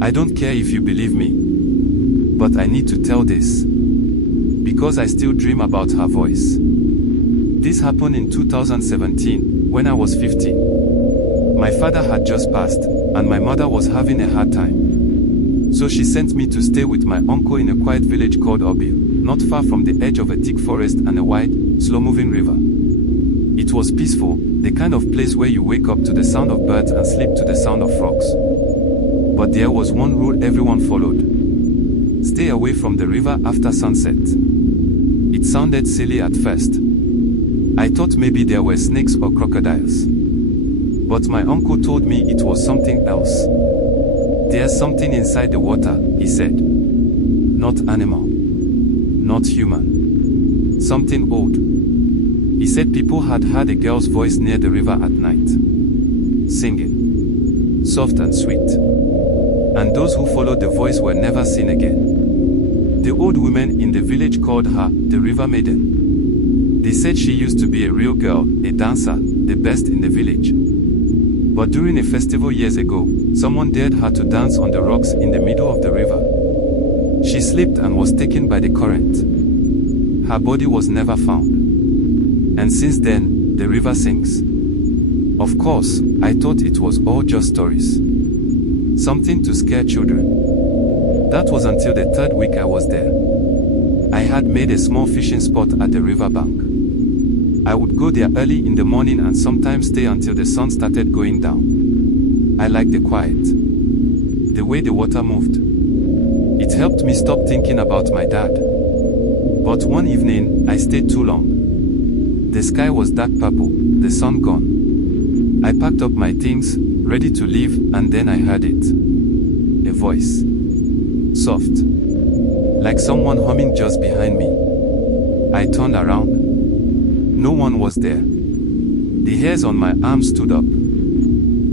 I don't care if you believe me, but I need to tell this, because I still dream about her voice. This happened in 2017, when I was 15. My father had just passed, and my mother was having a hard time. So she sent me to stay with my uncle in a quiet village called Obil, not far from the edge of a thick forest and a wide, slow-moving river. It was peaceful, the kind of place where you wake up to the sound of birds and sleep to the sound of frogs. But there was one rule everyone followed. Stay away from the river after sunset. It sounded silly at first. I thought maybe there were snakes or crocodiles. But my uncle told me it was something else. There's something inside the water, he said. Not animal. Not human. Something old. He said people had heard a girl's voice near the river at night. Singing. Soft and sweet. And those who followed the voice were never seen again. The old women in the village called her the River Maiden. They said she used to be a real girl, a dancer, the best in the village. But during a festival years ago, someone dared her to dance on the rocks in the middle of the river. She slipped and was taken by the current. Her body was never found. And since then, the river sinks. Of course, I thought it was all just stories. Something to scare children. That was until the third week I was there. I had made a small fishing spot at the river bank. I would go there early in the morning and sometimes stay until the sun started going down. I liked the quiet. The way the water moved. It helped me stop thinking about my dad. But one evening, I stayed too long. The sky was dark purple, the sun gone. I packed up my things, ready to leave, and then I heard it. A voice. Soft. Like someone humming just behind me. I turned around. No one was there. The hairs on my arms stood up.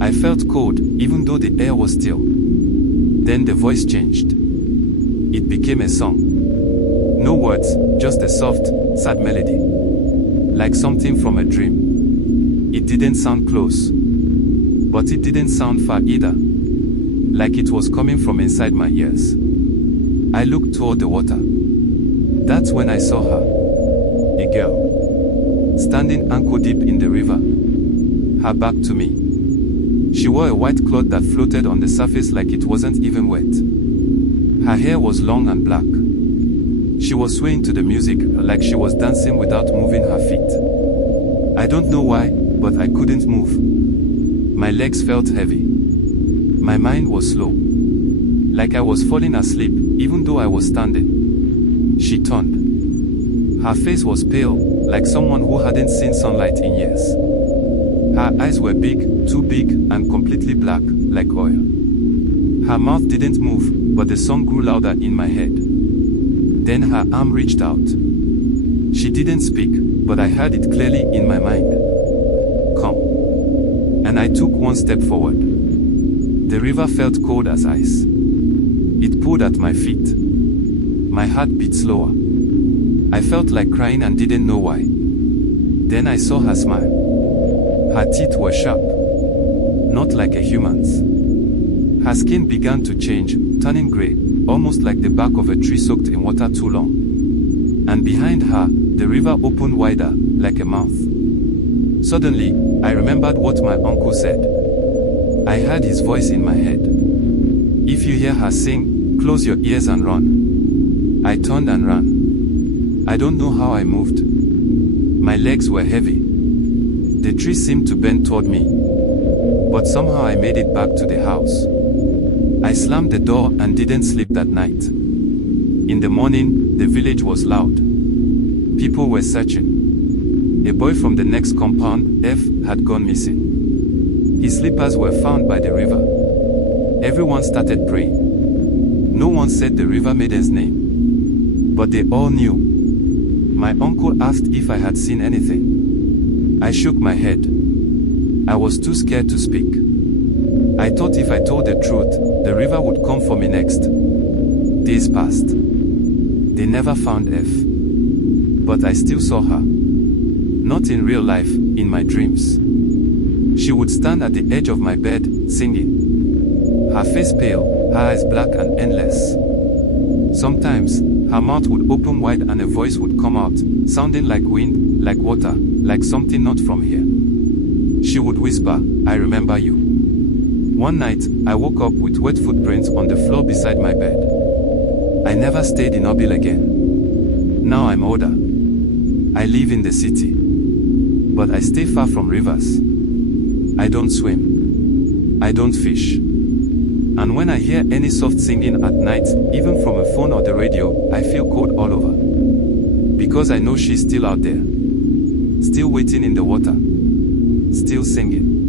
I felt cold, even though the air was still. Then the voice changed. It became a song. No words, just a soft, sad melody. Like something from a dream. It didn't sound close. But it didn't sound far either. Like it was coming from inside my ears. I looked toward the water. That's when I saw her. A girl. Standing ankle deep in the river. Her back to me. She wore a white cloth that floated on the surface like it wasn't even wet. Her hair was long and black. She was swaying to the music like she was dancing without moving her feet. I don't know why, but I couldn't move. My legs felt heavy. My mind was slow. Like I was falling asleep, even though I was standing. She turned. Her face was pale, like someone who hadn't seen sunlight in years. Her eyes were big, too big, and completely black, like oil. Her mouth didn't move, but the song grew louder in my head. Then her arm reached out. She didn't speak, but I heard it clearly in my mind. Come. And I took one step forward. The river felt cold as ice. It pulled at my feet. My heart beat slower. I felt like crying and didn't know why. Then I saw her smile. Her teeth were sharp. Not like a human's. Her skin began to change, turning gray, almost like the bark of a tree soaked in water too long. And behind her, the river opened wider, like a mouth. Suddenly, I remembered what my uncle said. I heard his voice in my head. If you hear her sing, close your ears and run. I turned and ran. I don't know how I moved. My legs were heavy. The tree seemed to bend toward me. But somehow I made it back to the house. I slammed the door and didn't sleep that night. In the morning, the village was loud. People were searching. A boy from the next compound, F, had gone missing. His slippers were found by the river. Everyone started praying. No one said the River Maiden's name. But they all knew. My uncle asked if I had seen anything. I shook my head. I was too scared to speak. I thought if I told the truth, the river would come for me next. Days passed. They never found F. But I still saw her. Not in real life, in my dreams. She would stand at the edge of my bed, singing. Her face pale, her eyes black and endless. Sometimes, her mouth would open wide and a voice would come out, sounding like wind, like water, like something not from here. She would whisper, "I remember you." One night, I woke up with wet footprints on the floor beside my bed. I never stayed in Obil again. Now I'm older. I live in the city. But I stay far from rivers. I don't swim. I don't fish. And when I hear any soft singing at night, even from a phone or the radio, I feel cold all over. Because I know she's still out there. Still waiting in the water. Still singing.